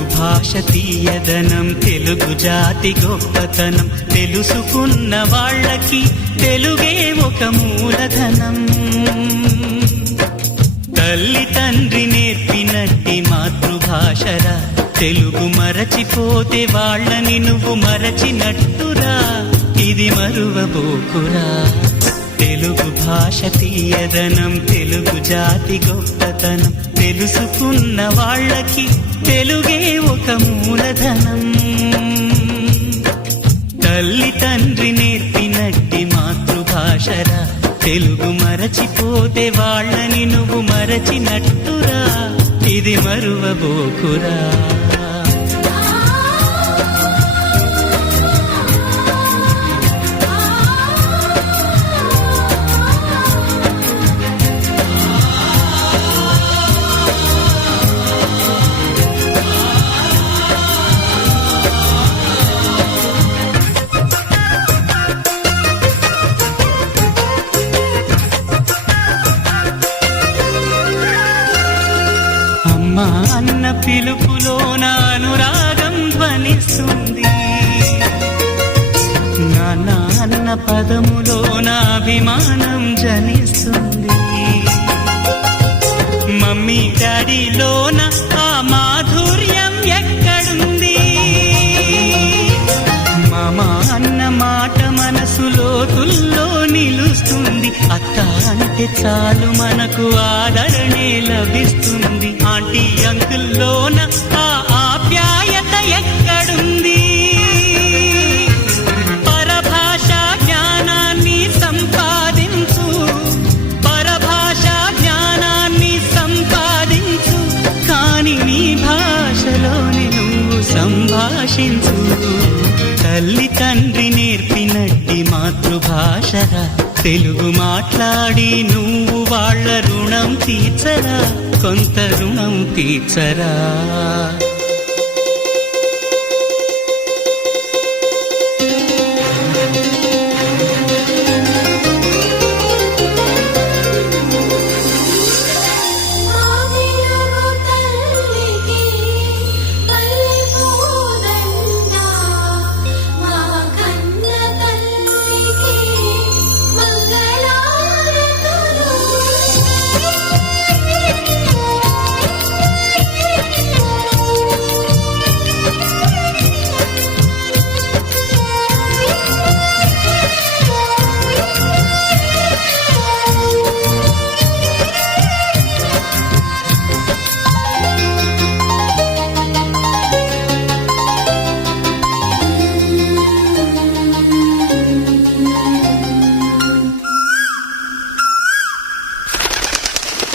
తెలుగు భాష తీయదనం, తెలుగు జాతి గొప్పతనం, తెలుసుకున్న వాళ్ళకి తెలుగే ఒక మూలధనం. తల్లి తండ్రి నేర్పినట్టి మాతృభాషరా, తెలుగు మరచిపోతే వాళ్ళని నువ్వు మరచినట్టురా, ఇది మరువబోకురా. తెలుగు భాష తీయదనం, తెలుగు జాతి గొప్పతనం, తెలుసుకున్న వాళ్ళకి తెలుగే ఒక మూలధనం. తల్లి తండ్రి నేర్పినట్టి మాతృభాషరా, తెలుగు మరచిపోతే వాళ్ళని నువ్వు మరచినట్టురా, ఇది మరువబోకురా. అమ్మా అన్న పిలుపులోన అనురాగం ధ్వనిస్తుంది, నాన్న అన్న పదములోన అభిమానం జనిస్తుంది, మమ్మీ డాడీలోన ఆ మాధుర్యం ఎక్కడుంది, మామ అన్న మాట మనసులో తుల్లో నిలుస్తుంది, అత్త అంటే చాలు మనకు ఆదరణే లభిస్తుంది, ఆంటీ అంకుల్లోన ఆ ఆప్యాయత ఎక్కడుంది. పరభాషా జ్ఞానాన్ని సంపాదించు, పరభాషా జ్ఞానాన్ని సంపాదించు, కాని నీ భాషలోని నువ్వు సంభాషించు. తల్లి తండ్రి నేర్పినట్టి మాతృభాషరా, తెలుగు మాట్లాడి నువ్వు వాళ్ళ రుణం తీర్చరా, కొంత రుణం తీర్చరా.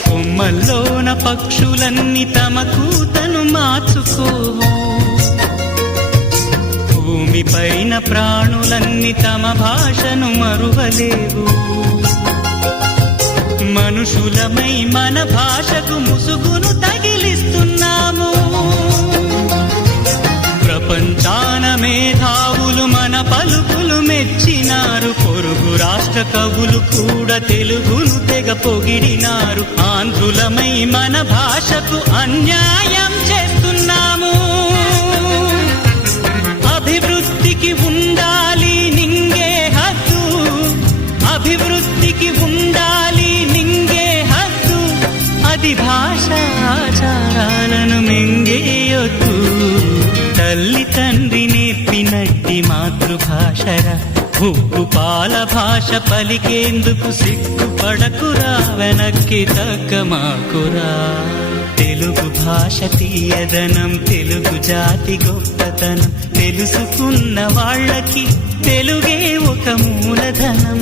కొమ్మల్లోన పక్షులన్నీ తమ కూతను మార్చుకోవు, భూమిపైన ప్రాణులన్నీ తమ భాషను మరువలేవు, మనుషులమై మన భాషకు ముసుగును తగిలిస్తున్నాము, ప్రపంచాన మేధావులు మన పలుకులు మెచ్చినారు, పొరుగు రాష్ట్ర కవులు కూడా తెలుగును తెగ పొగిడినారు, ఆంధ్రులమై మన భాషకు అన్యాయం చేస్తున్నాము. అభివృద్ధికి ఉండాలి నింగే హద్దు, అభివృద్ధికి ఉండాలి నింగే హద్దు, అది భాష ఆచారాలను మింగేయొద్దు. తల్లి తండ్రి నేర్పినట్టి మాతృభాషరా, ఉప్పు పాల భాష పలికేందుకు సిగ్గుపడకురా, వెనక్కి తగ్గమాకురా. తెలుగు భాష తీయదనం, తెలుగు జాతి గొప్పతనం, తెలుసుకున్న వాళ్ళకి తెలుగే ఒక మూలధనం.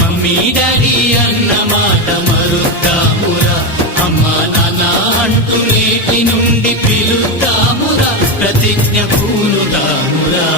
మమ్మీ డాడీ అన్న మాట మరుద్దామురా, అమ్మా నాన్న అంటూ నేటి నుండి పిలుద్దామురా, ప్రతిజ్ఞ పూనుదామురా.